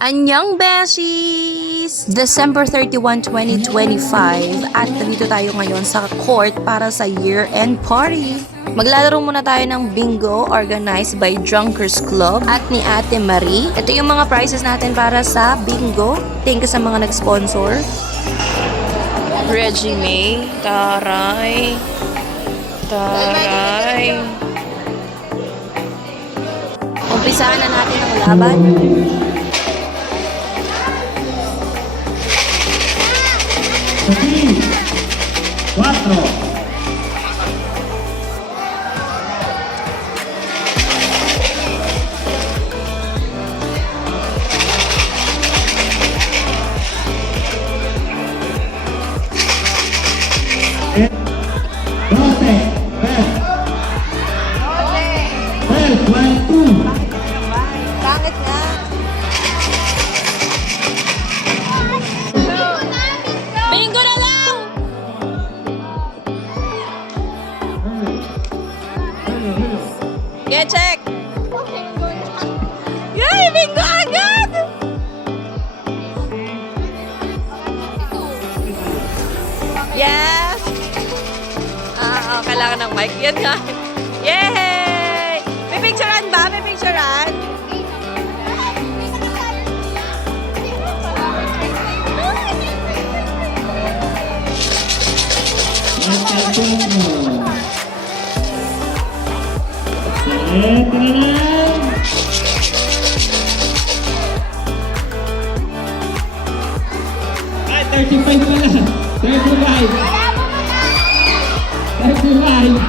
Anyang Beshies! December 31, 2025 at nandito tayo ngayon sa court para sa year-end party. Maglalaro muna tayo ng bingo organized by Drunkers Club at ni Ate Marie. Ito yung mga prizes natin para sa bingo. Thank you sa mga nag-sponsor. Reggie May, taray. Taray. Umpisahan na natin ang laban. 4. Bakit nga? Bingo na lang! Get check! Yay! Bingo agad! Yes! Kailangan ng mic. Yan nga. Yay! May picturean ba? May picturean? Ay, 35 pala. 35. 35.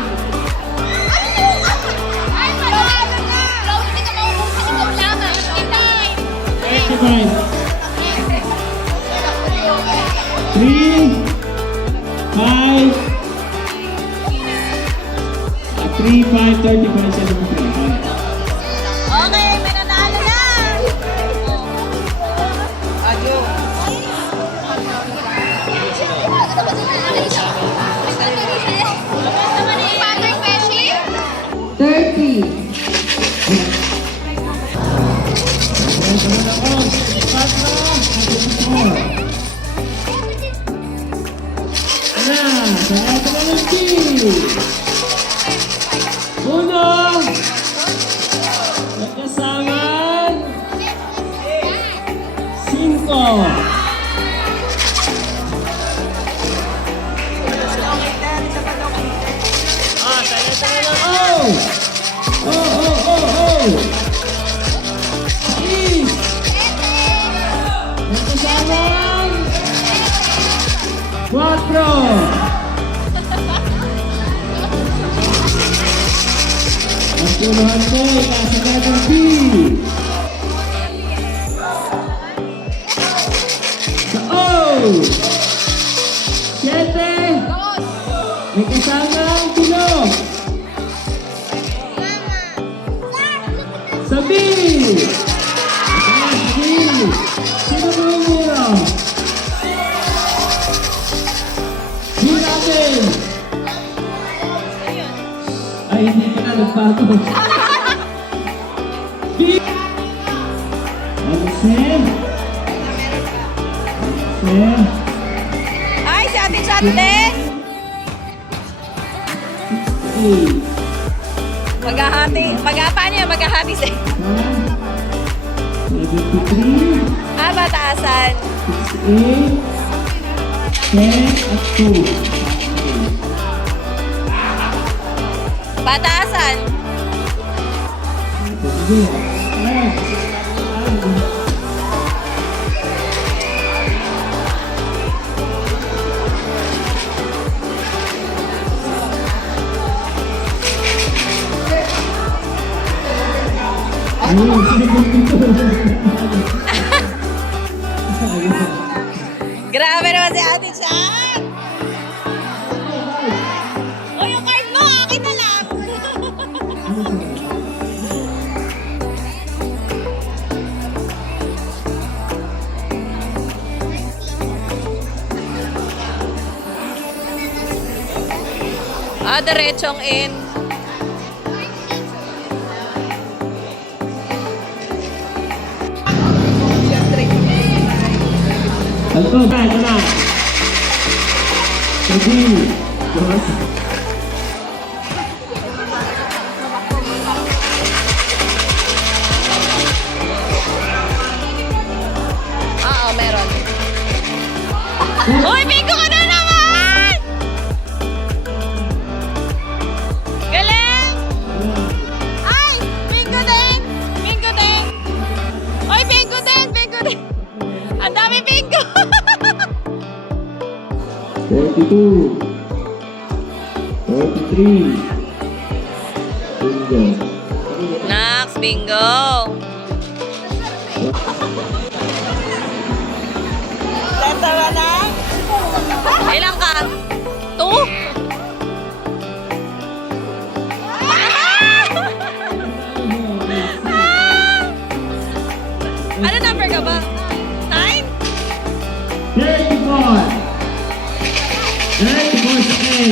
Three, 5, 3, 5, 35, 75. Okay, may nanalo na! Adyo. Uno, nagkasaman, 5. Oh! Six. Nagkasaman, 4. Puluhan ko, ikasagad ng P. Sa O. 7. May kasamang kilo. Sa B. Sa B. Sino bumura? B natin. Ay, hindi ka na nagbago. B. Alcem. Ay, si Ate Chante! Maghahati. Paano yan? Maghahati siya. 73. Bataasan. 68. 10 at 2. Bataasan. Grabe naman si Ate Chan! O, yung card mo, akin na lang! Diretsong in. Alto, ito na. Ready. Yes. Meron. Uy, bingo ka na naman! Galing! Ay! Bingo din! Bingo din! Uy, bingo din! Bingo din! Ang dami bingo! 42. 43. Bingo. Next, bingo! Ilang ka? 2? Ano number ka ba? 9? 34. 34 sa A.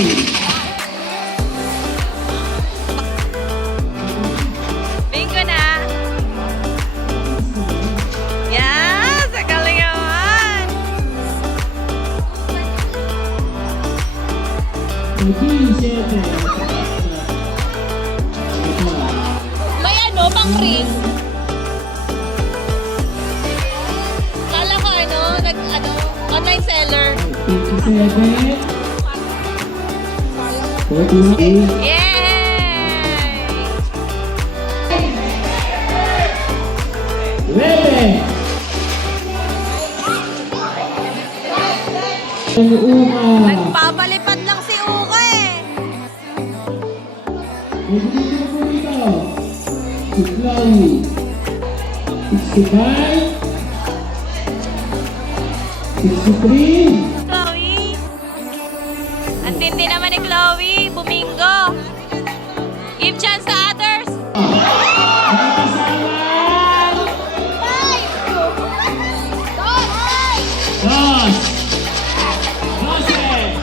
Bingo na! Yes! Ang galing naman! 37. May ano, pang ring? Kala ko online seller. 57. 48. Yay! Ready. Ang una. Nagpapalipad lang si Uka eh. Nandito na po ito. Si Chloe. 65. 63. Chloe. Ang tindi naman ni Chloe. Bumingo. Give chance to others. Dos. 12.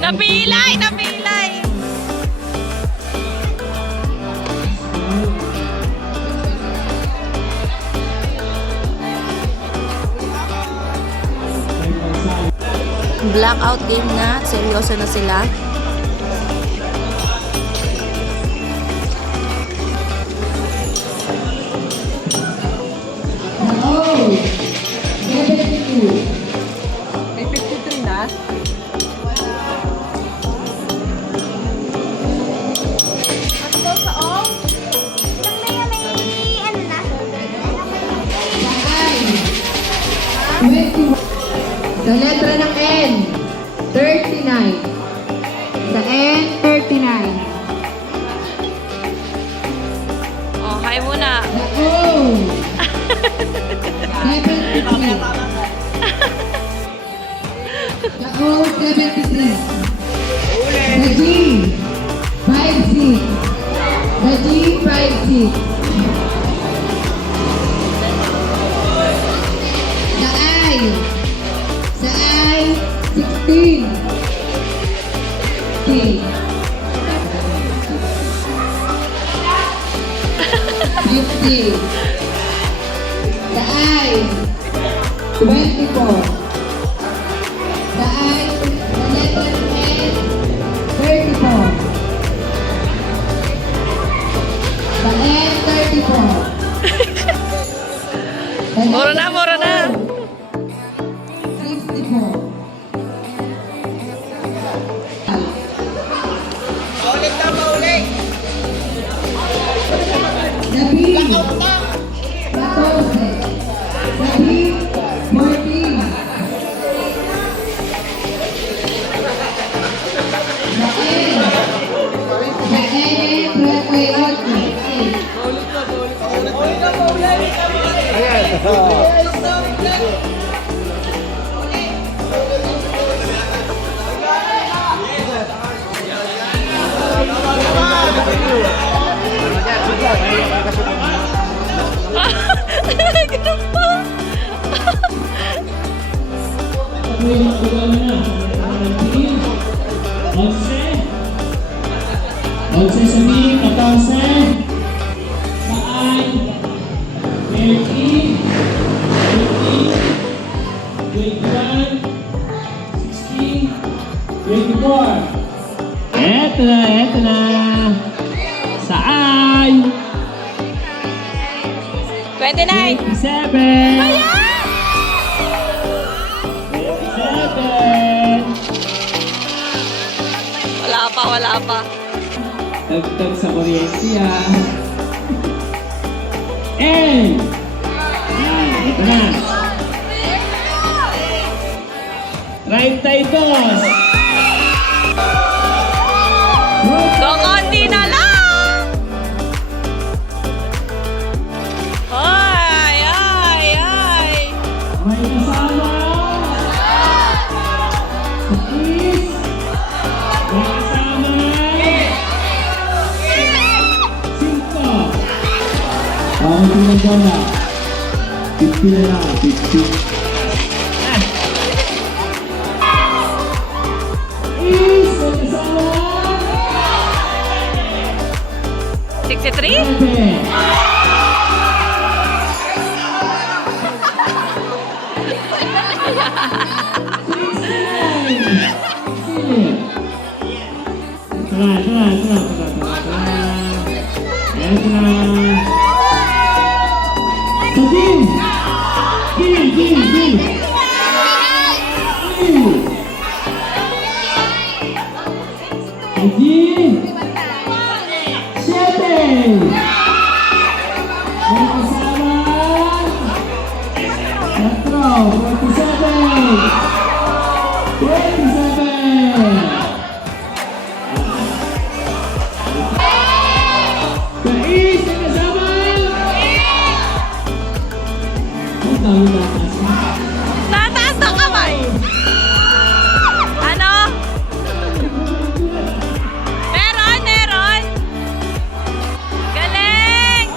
Napilay! Napilay! Blackout game na. Seryoso na sila. Oh. 72. May 53 na. Sa letra ng N, 39. Sa N, 39. Oh, hi muna. Sa O, 73. Sa O, 73. Sa G, 56. Sa G, 56. Sa I, 16. Okay. 50. Sa I, 24. Sa I, sa letter N, 34. Sa N, 34. Sa Mura na, letter mura na. O, 64. Sa B, 14. Sa B, 14. Sa N, Ganun pa. May mga na. 30, 21, 16, 24. Eto na. Saan? 29! 27. Ayan! 27. Wala pa. Dagdag sa kuryente ah. And! Yan, ito na. 32. Kukunti na lang! Ay! May kasama. Please. May kasama. 5. Bakit yung nagdala? 50 na lang. 50. Please. May kasama. 63? 7. Tataas ang kamay! Ano? Meron! Galing!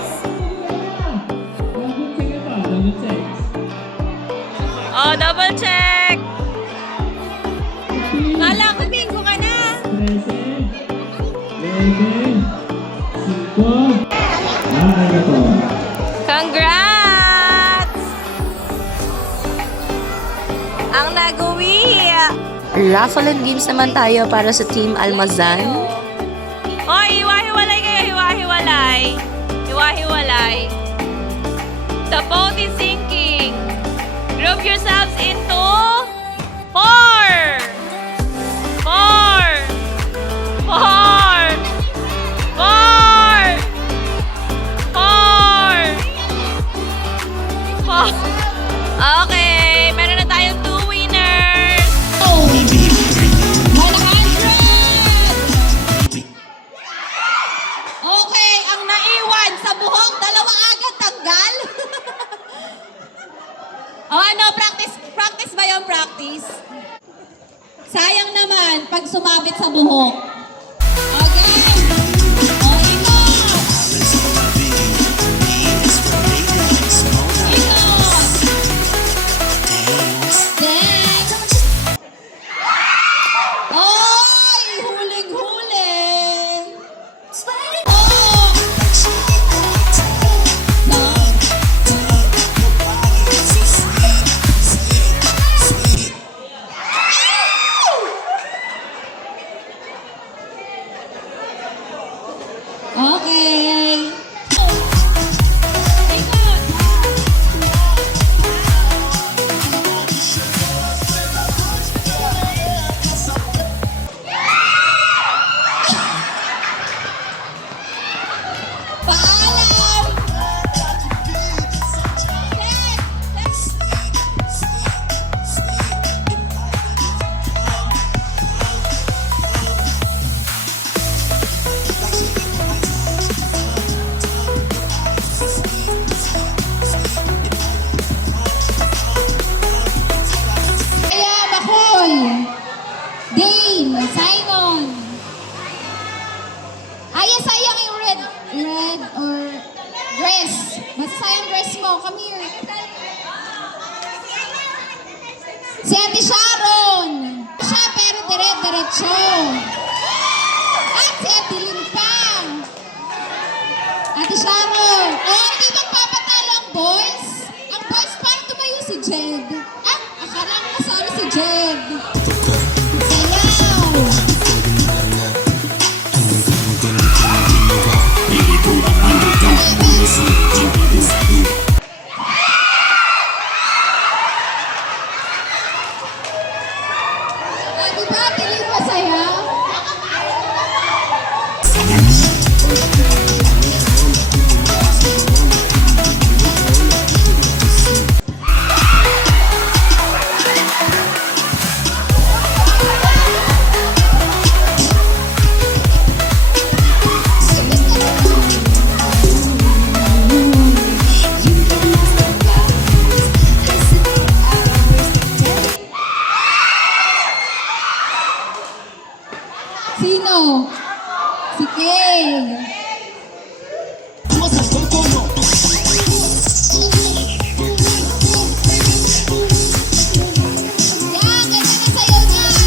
Oh, double check! Kala ko bingo ka na! 13, 11, 5. Congrats! Ang nag-uwi! Raffle and games naman tayo para sa Team Almazan. Hoy, hiwa-hiwalay kayo, hiwa-hiwalay. The boat is sinking. Group yourselves into 4! 4! Okay, meron na tayong 2 winners. 100! Okay, ang naiwan sa buhok, dalawa agad tanggal. Ano, practice ba yung practice? Sayang naman pag sumabit sa buhok. Okay. O, ikot. Dance. Oy, huling-huli. Oh. Okay. Ikot. Paalam! Kaya Bakoy, Dane, Simon. Sayang yung red or dress. Basta sayang dress mo. Come here. Si Ate Sharon. Siya pero diretso. At si Ate Lynn pa. Ate Sharon. Oy, Yan, ganda na sayaw niyan.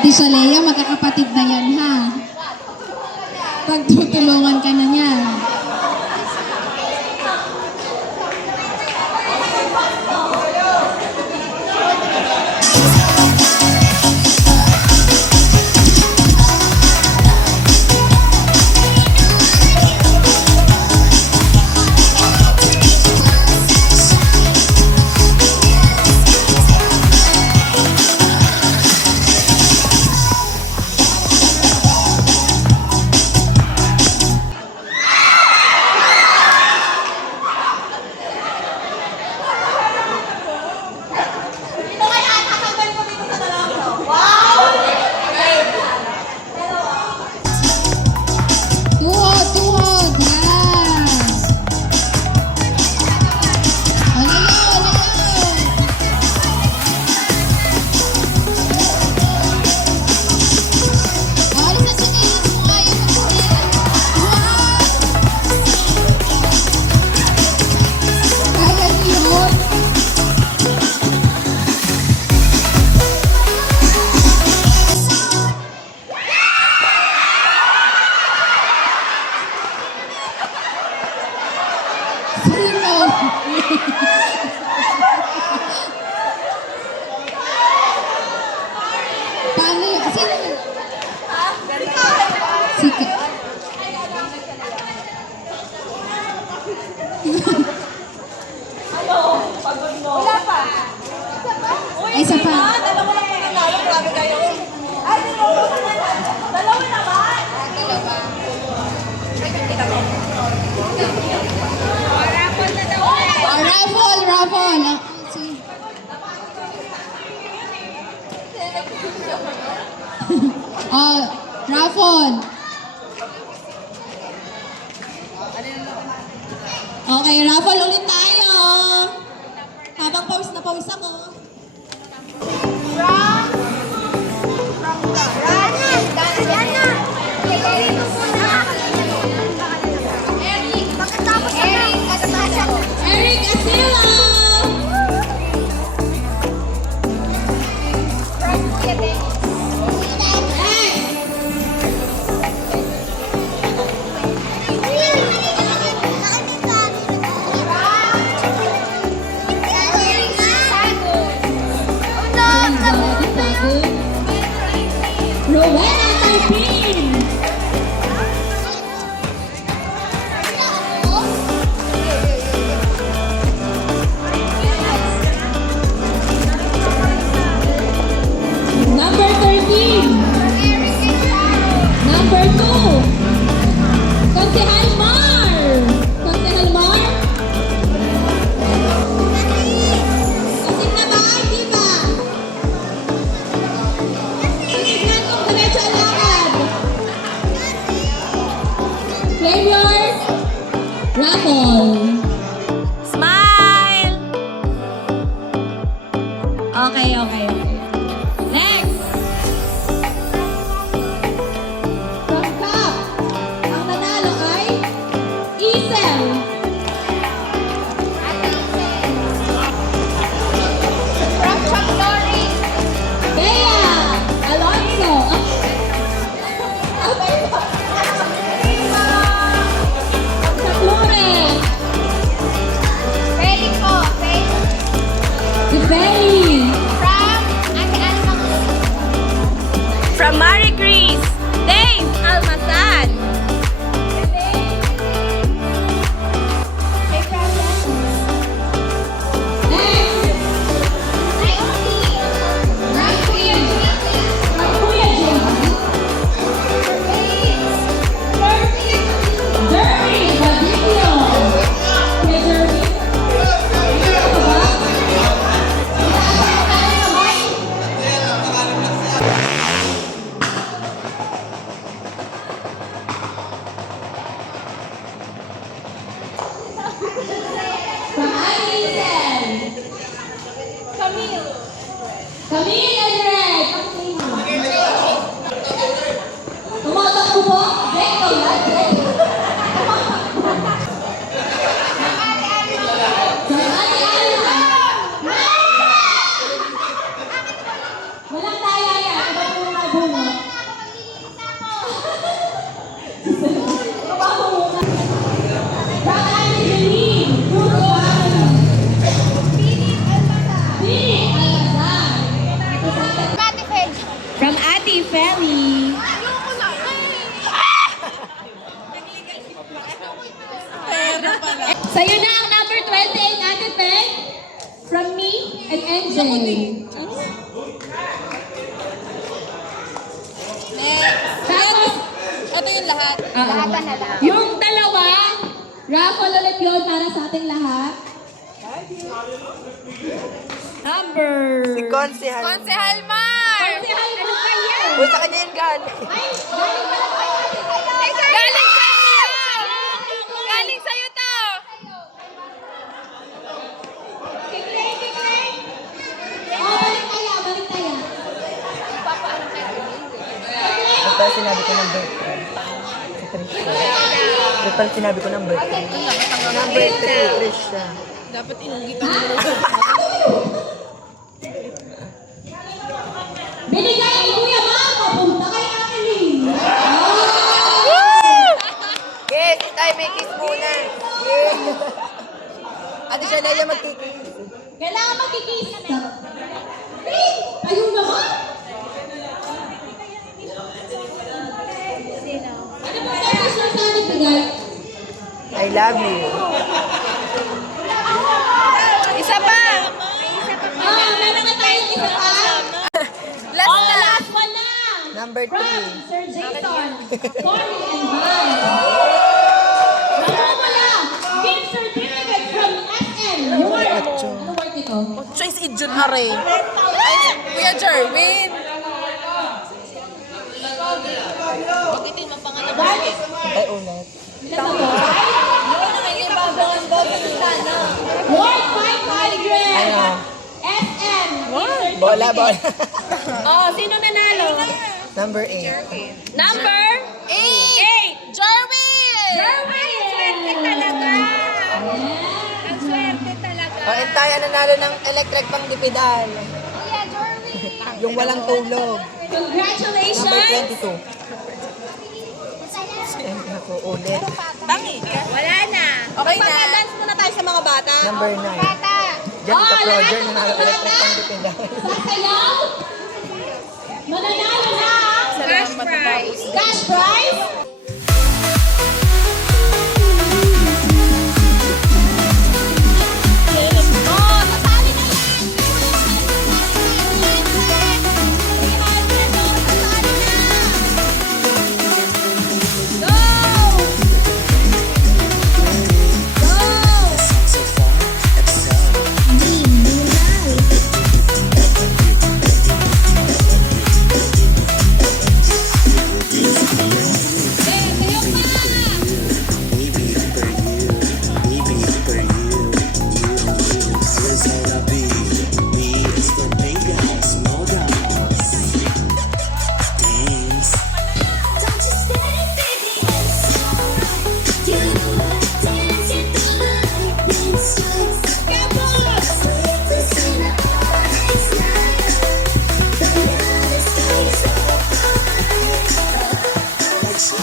Di Solea, magkakapatid na yan, ha? Pagtutulungan ka na niyan. Tuhod, tuhod, yan. Olayo, olayo. Alis na siya kung ayaw mag-skin. Wow! Kaya yun. Sino? Paano yun? Sino? Sika. Ay, isa pa. Raffle, raffle. Sige. Raffle. Okay, raffle ulit tayo. Habang pawis na pawis ako. Eric Asila! Sa Flores. Feli po. Si Feli. From Ate Alma. From Marie Chris, Dave Almazan. Camille and Red! Tumatakbo po? Recto yan, recto. Sa Ate Alma. Walang taya yan. Iba po mga bunga. From Ate Janine. Puro family. Philip Almazan. From Ate Feli. Sa'yo na ang number 28, Ate Fel. From me and NJ. Tapos, Ito yung lahat. yung dalawa, raffle ulit yun para sa ating lahat. Number. Konsehal. Konsehal Mar! Konsehal mo kayo. Uy, sa kanya yung gan. Ay, galing pala kayo, Ate Fel. Galing sa'yo! Galing sa'yo to! Oh, balik tayo, balik tayo. Ito pala sinabi ko ng birthday. Ito pala sinabi ko ng birthday. Number 3, Trisha. Dapat inunggitan mo. Binigay ni Kuya Mama, papunta kay Annalyn. Yes, tayo may kiss muna. Yes. Ate Shanaya magkikiss. Kailangan magkikis ka. Ayun naman. Ano ba ang message lang sa ating bigay? I love you. Isa pa! Meron na tayong isa pa. Last na last. Last one na. Number 3. From Sir Jason, Cory and Van. Namumula, gift certificate from SM. Ano work ito? Choice Ijun Are. Ay, Kuya Jerwin. Bagitin mo pangalan mo. Ay, ulit. Ilan na to? Worth 500! Ano? SM! Bola, bola. Oh, sino nanalo? Number 8. Number 8. Jerwin! Jerwin! talaga. Ang swerte talaga. O, and tayo nanalo ng electric pang dipidal. Kuya Jerwin! Yung walang tulog. Congratulations! Number 22. Ako, ulit. Tangi ka. Wala na. Okay na. Magpa-dance muna tayo sa mga bata. Number 9. Diyan ka, Roger, nanalo electric pang dipidal. Sasayaw! Mananalo na! Cash prize. Cash prize! May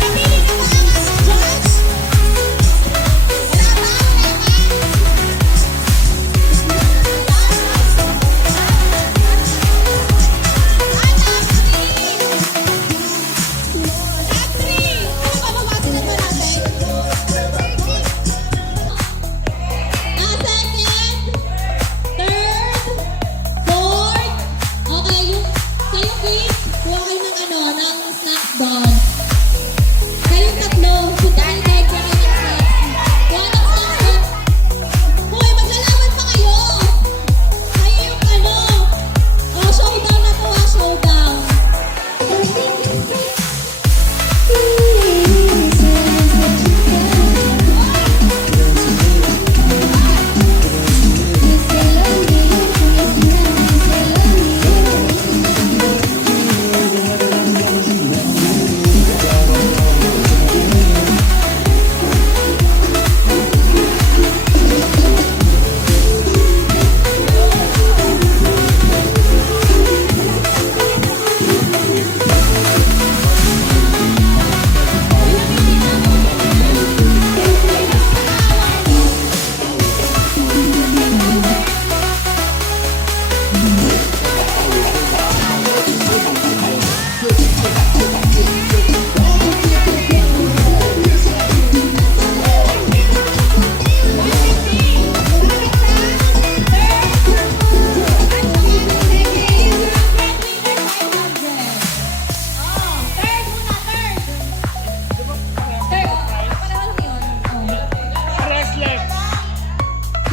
napili ka ba, Judge? Wala ba? Top 3! Ano ba babasin naman natin? Second, third, fourth. Okay, kayong kids, kuha kayo ng ng snacks doon. Kayong tatlo, punta kayo doon, kuha kayo ng snacks. Kuha ng snacks doon. Hoy, maglalaban pa kayo! Kayo yung showdown na to, showdown.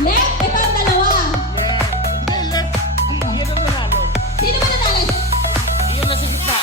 Left, ito ang dalawa. Sino ba nanalo? Yun na sa gitna.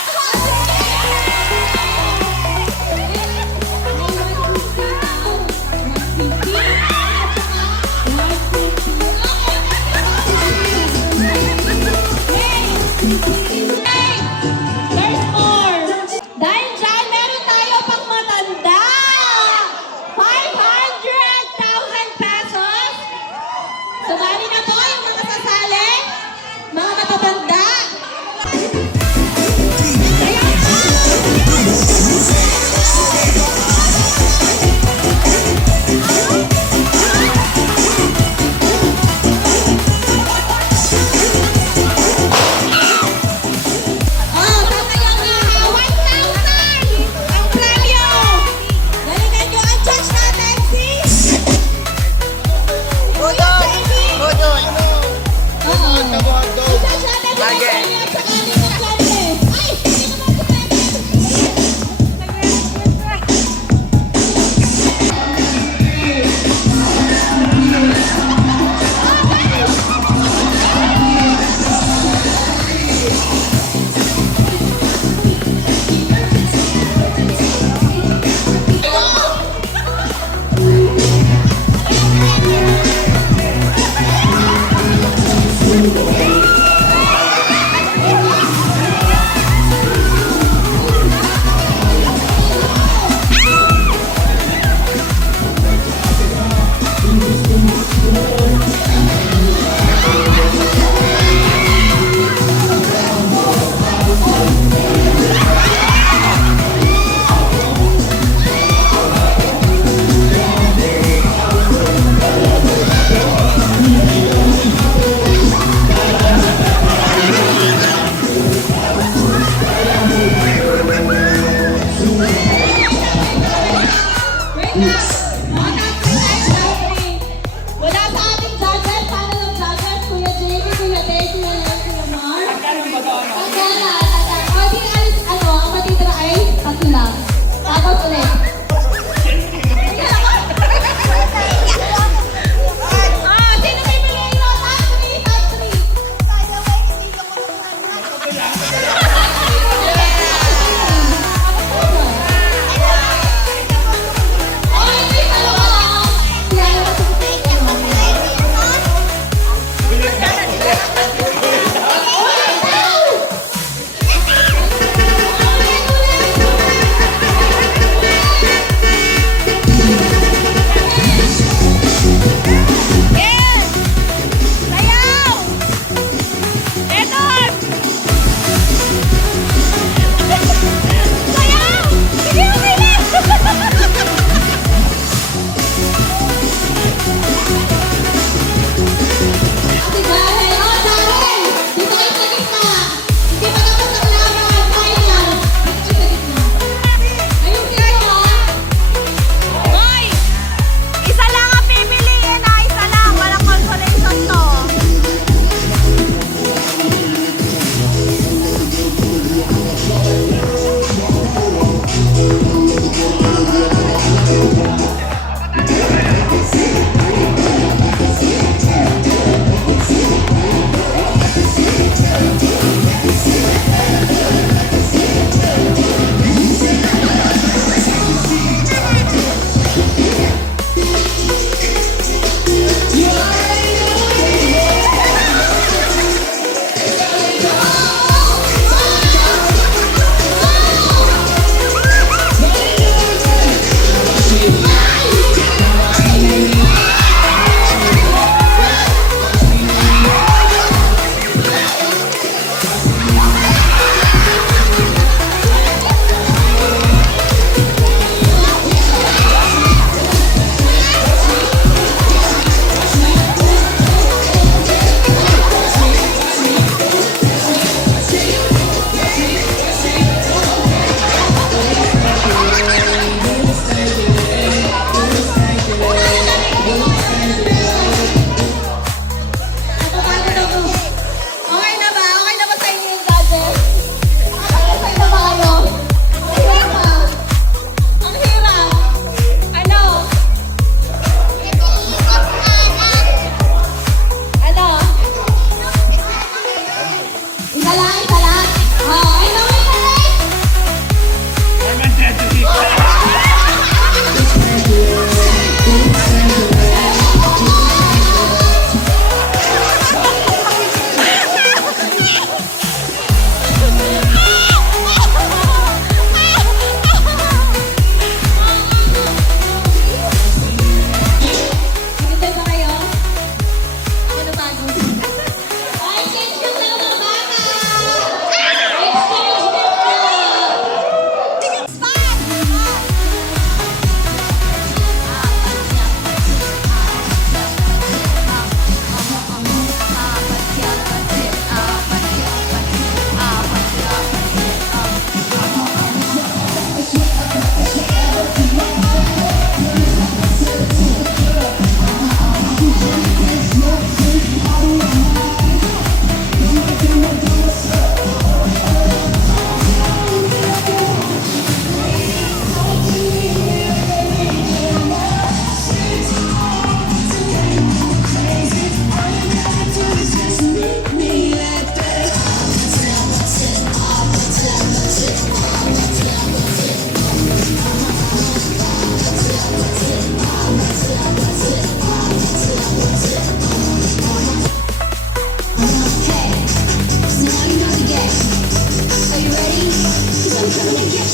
Okay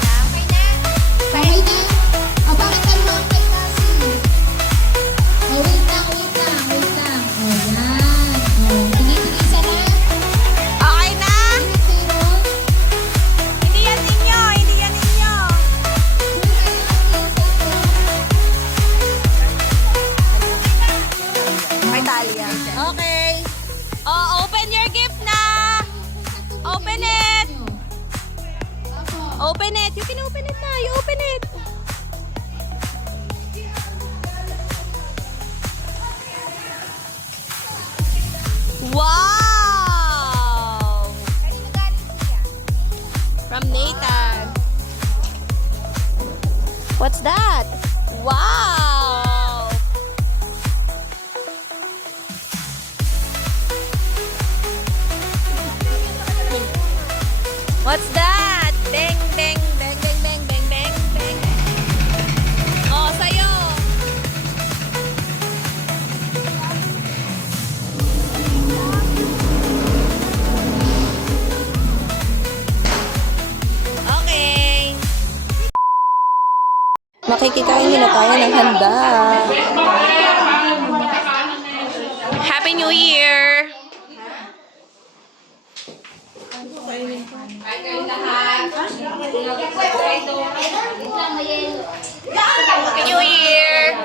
na? Okay na? Okay na? O, bakit tayo kay Cassie? O, wait lang. O, yan. O, tingin-tingin isa na. Okay na? Pero, Hindi yan ninyo! Hindi yan ninyo! May tali yan. Okay. Oh, open your gift na! Open it! Open it! You can open it na! You open it! Wow! From Nathan. What's that? Wow! What's that? Bang, bang, bang, bang, bang, bang, bang, bang. Oh, sa'yo. Okay. Makikikain na tayo ng handa. Happy New Year! Happy New Year!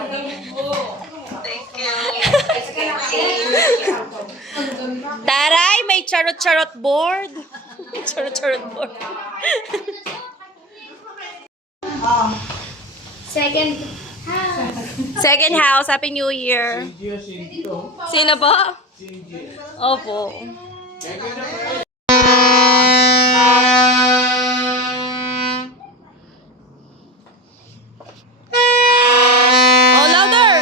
Taray, may charot-charot board. Charot-charot board. Second house, Happy New Year. Sino po? Opo. Oh, louder!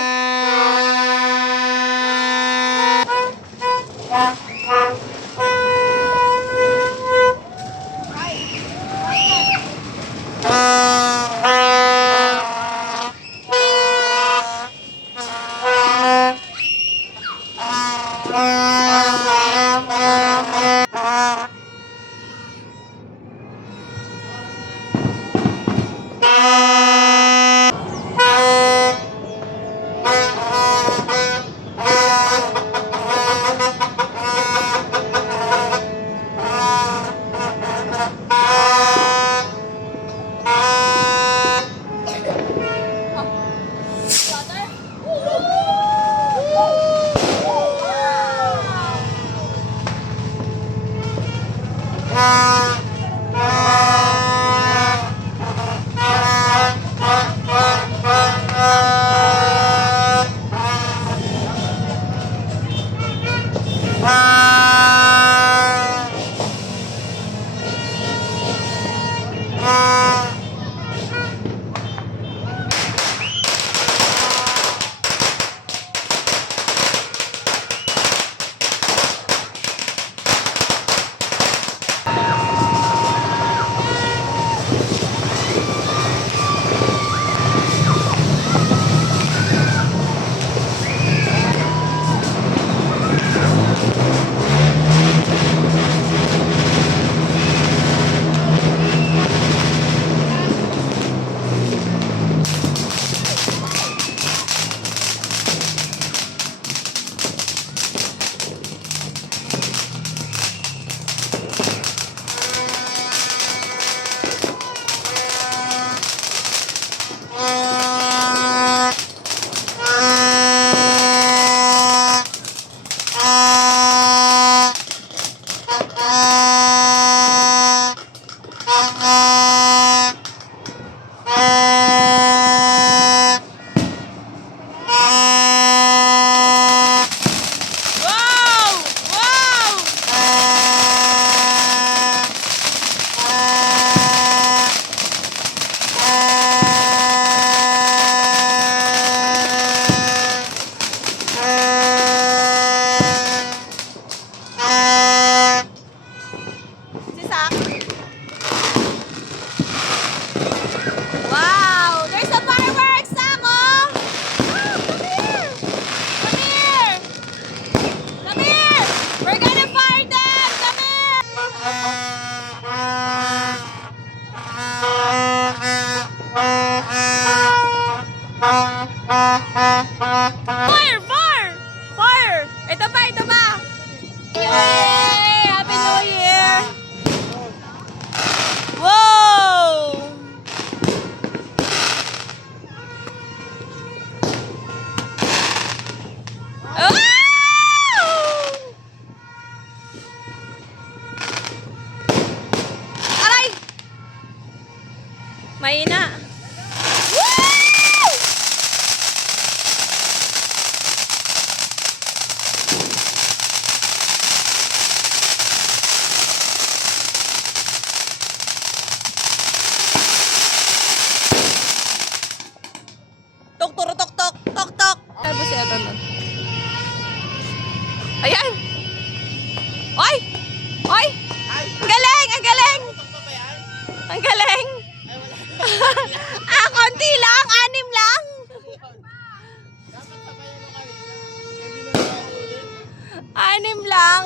6 lang.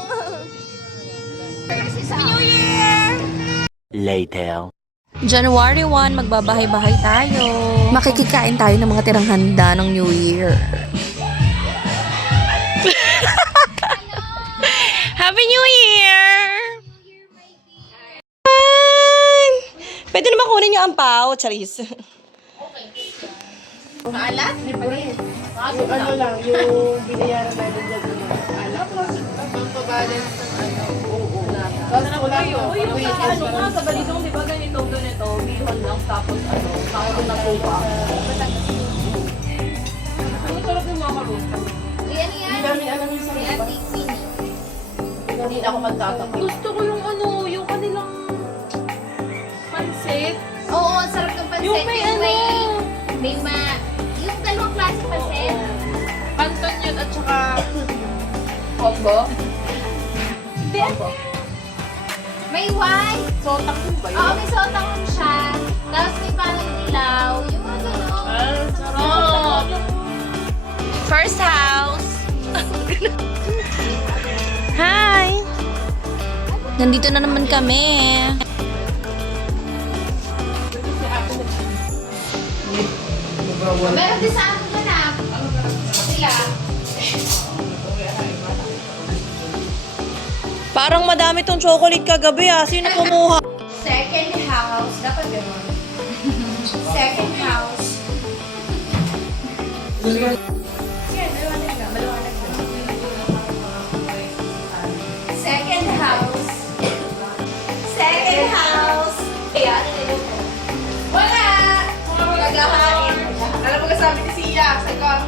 New Year! Later. January 1, magbabahay-bahay tayo. Makikikain tayo ng mga tirang handa ng New Year. Happy New Year! Pwede naman kunin yung ampaw, Charis. Gusto ko yung yung kanilang pansit. Oo, ang sarap ng pansit. Yung may Yung dalawang klase pansit. Canton yun at saka Combo. May white. sotak yun ba Oo, may sotahon siya. Tapos may parang dilaw. Yung mga gano'n. Sarap! First house. Hi! Nandito na naman kami. Meron din sa akin ganap. Sila. Parang madami tong chocolate kagabi ah. Sino kumuha? Second house. Dapat gano'n. Second house. Second house. Second house. Wala! Naghahain. Alam mo ka sabi ni Sia,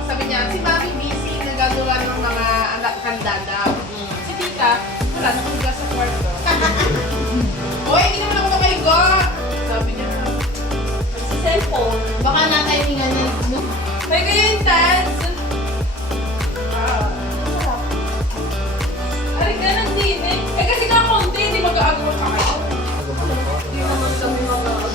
sabi niya, si Mami busy, nagagawa ng mga anak handa daw. Si Tita, wala, nakahiga sa kwarto. Hoy, hindi naman ako nakahiga! Sabi niya, sa cellphone. Baka natayiningan niya. May kayo yung tads. Ay, ganun din eh. Eh kasi nga konti, hindi mag-aagawa ka kayo. Hindi naman kami mag-aagawa.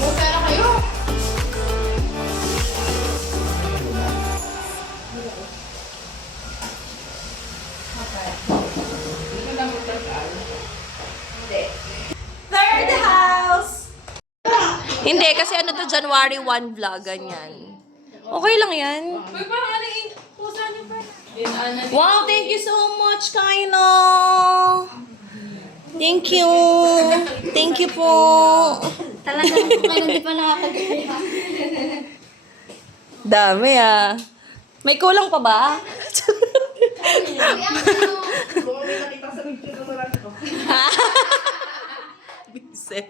Buka na kayo. Third house! Hindi, kasi ano to, January 1 vlog, ganyan. Okay lang yan. Uy, parang ano yung pusa niyo pa? Wow, thank you so much, Kaino! Thank you! Thank you po! Talagang kung hindi pa nakakagawa. Dami ah. May kulang pa ba? Bise.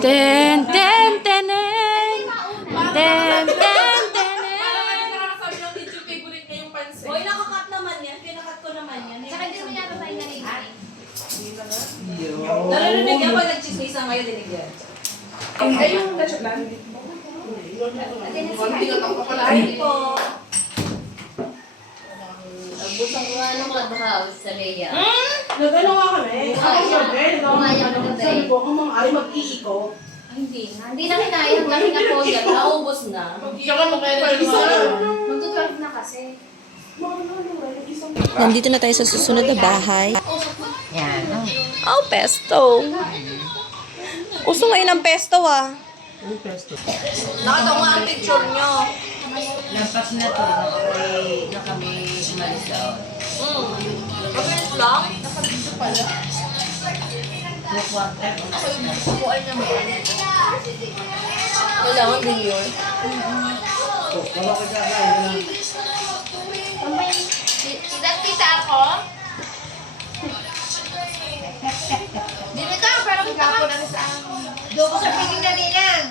Ten, ten, tenen. Ten, ten, tenen. Nakakasabi ng teacher favorite niya yung pansit. Hoy, nakakat naman yan. Pinakat ko naman yan. Saka hindi mo yata tayo narinig. Narinig yan pag nagchismisan ngayon, dinig yan. Eh, yung nachalan. Bigatang ka pala. Ay po. Busang ko nga nung clubhouse sa Leia. Nag-ano nga kami? Ako syempre, Umayang ako tayo. sabi ko, kung mga ari mag-iiko. Hindi na. Hindi na kinaya hanggang hinga po yan. Naubos na. Tsaka Magto-12 na kasi. Nandito na tayo sa susunod na bahay. Yan. Oh, pesto. Uso ngayon ang pesto ah. Nakatawa nga ang picture nyo. Lampas na to, na kami umalis doon. Mabilis lang? Kailangan din yun. Tita ako? Dito ka, parang gapo na sa akin. Doon ko sa piling na nilang.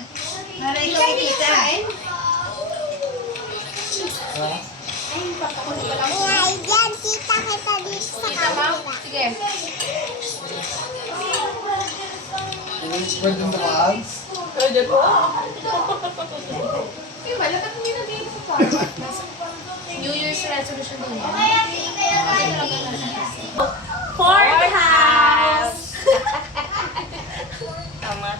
Para ikaw kita. Tita mo? Sige. Pwede po. Iba, lakat mo yun na dito sa parang. resolution din. Fourth house! Tama.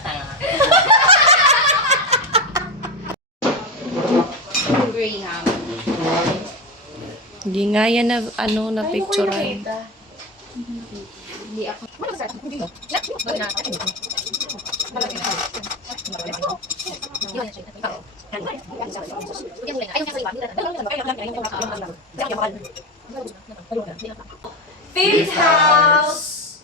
Graham. Hindi nga yan na, na picturean. Hindi ako. Fifth house!